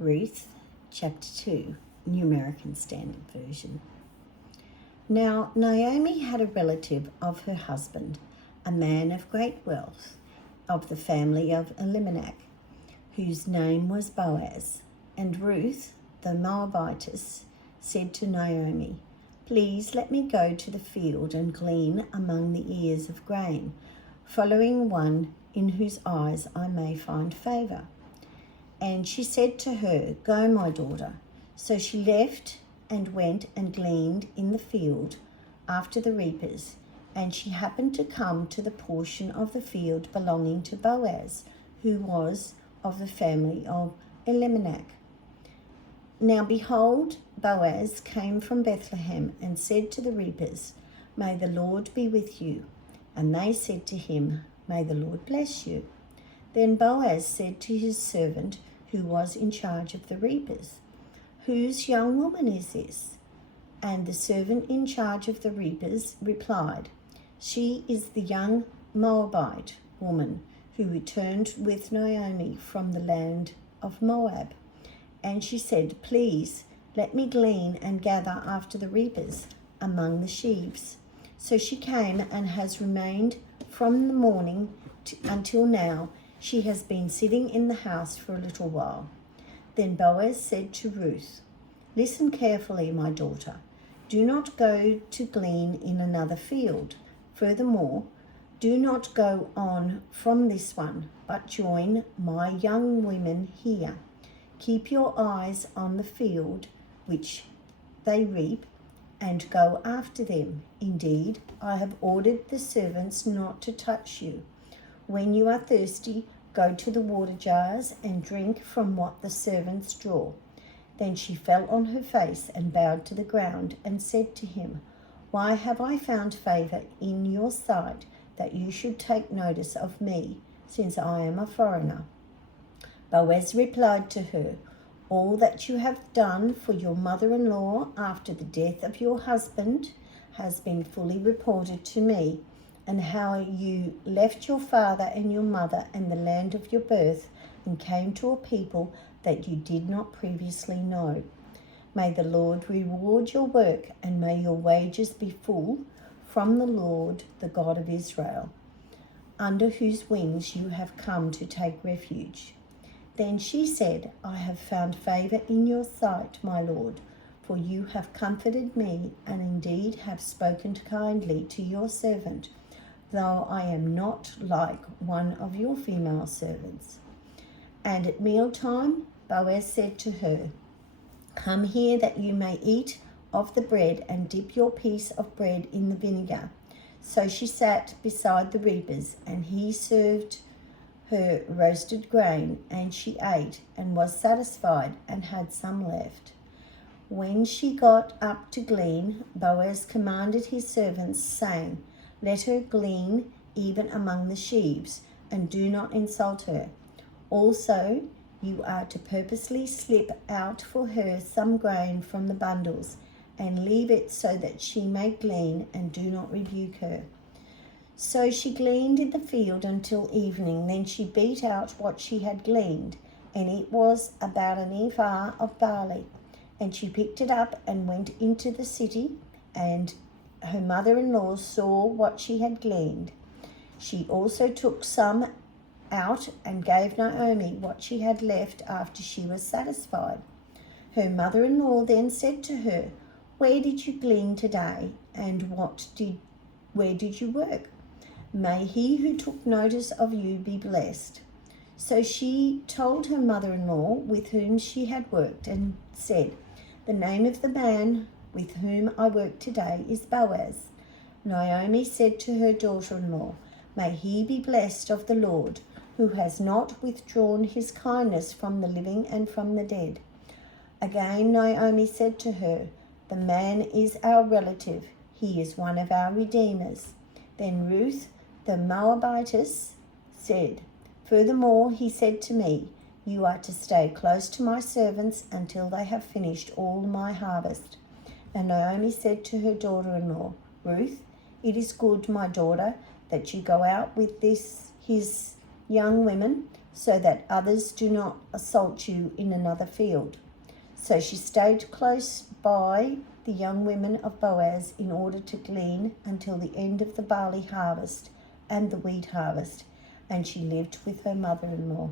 Ruth, chapter 2, New American Standard Version. Now Naomi had a relative of her husband, a man of great wealth, of the family of Elimelech, whose name was Boaz. And Ruth, the Moabitess, said to Naomi, "Please let me go to the field and glean among the ears of grain, following one in whose eyes I may find favor." And she said to her, "Go, my daughter." So she left and went and gleaned in the field after the reapers. And she happened to come to the portion of the field belonging to Boaz, who was of the family of Elimelech. Now behold, Boaz came from Bethlehem and said to the reapers, "May the Lord be with you." And they said to him, "May the Lord bless you." Then Boaz said to his servant, who was in charge of the reapers, "Whose young woman is this?" And the servant in charge of the reapers replied, "She is the young Moabite woman who returned with Naomi from the land of Moab." And she said, "Please let me glean and gather after the reapers among the sheaves." So she came and has remained from the morning until now. She has been sitting in the house for a little while. Then Boaz said to Ruth, "Listen carefully, my daughter. Do not go to glean in another field. Furthermore, do not go on from this one, but join my young women here. Keep your eyes on the field which they reap, and go after them. Indeed, I have ordered the servants not to touch you. When you are thirsty, go to the water jars and drink from what the servants draw." Then she fell on her face and bowed to the ground and said to him, "Why have I found favor in your sight that you should take notice of me, since I am a foreigner?" Boaz replied to her, "All that you have done for your mother-in-law after the death of your husband has been fully reported to me, and how you left your father and your mother and the land of your birth and came to a people that you did not previously know. May the Lord reward your work, and may your wages be full from the Lord, the God of Israel, under whose wings you have come to take refuge." Then she said, "I have found favor in your sight, my Lord, for you have comforted me, and indeed have spoken kindly to your servant, though I am not like one of your female servants." And at mealtime Boaz said to her, "Come here that you may eat of the bread and dip your piece of bread in the vinegar." So she sat beside the reapers, and he served her roasted grain, and she ate and was satisfied and had some left. When she got up to glean, Boaz commanded his servants, saying, "Let her glean even among the sheaves, and do not insult her. Also, you are to purposely slip out for her some grain from the bundles, and leave it so that she may glean, and do not rebuke her." So she gleaned in the field until evening. Then she beat out what she had gleaned, and it was about an ephah of barley. And she picked it up and went into the city, and her mother-in-law saw what she had gleaned. She also took some out and gave Naomi what she had left after she was satisfied. Her mother-in-law then said to her, "Where did you glean today, and where did you work? May he who took notice of you be blessed." So she told her mother-in-law with whom she had worked, and said, "The name of the man with whom I work today is Boaz." Naomi said to her daughter-in-law, "May he be blessed of the Lord, who has not withdrawn his kindness from the living and from the dead." Again Naomi said to her, "The man is our relative. He is one of our redeemers." Then Ruth, the Moabitess, said, "Furthermore, he said to me, 'You are to stay close to my servants until they have finished all my harvest.'" And Naomi said to her daughter-in-law, "Ruth, it is good, my daughter, that you go out with his young women, so that others do not assault you in another field." So she stayed close by the young women of Boaz in order to glean until the end of the barley harvest and the wheat harvest, and she lived with her mother-in-law.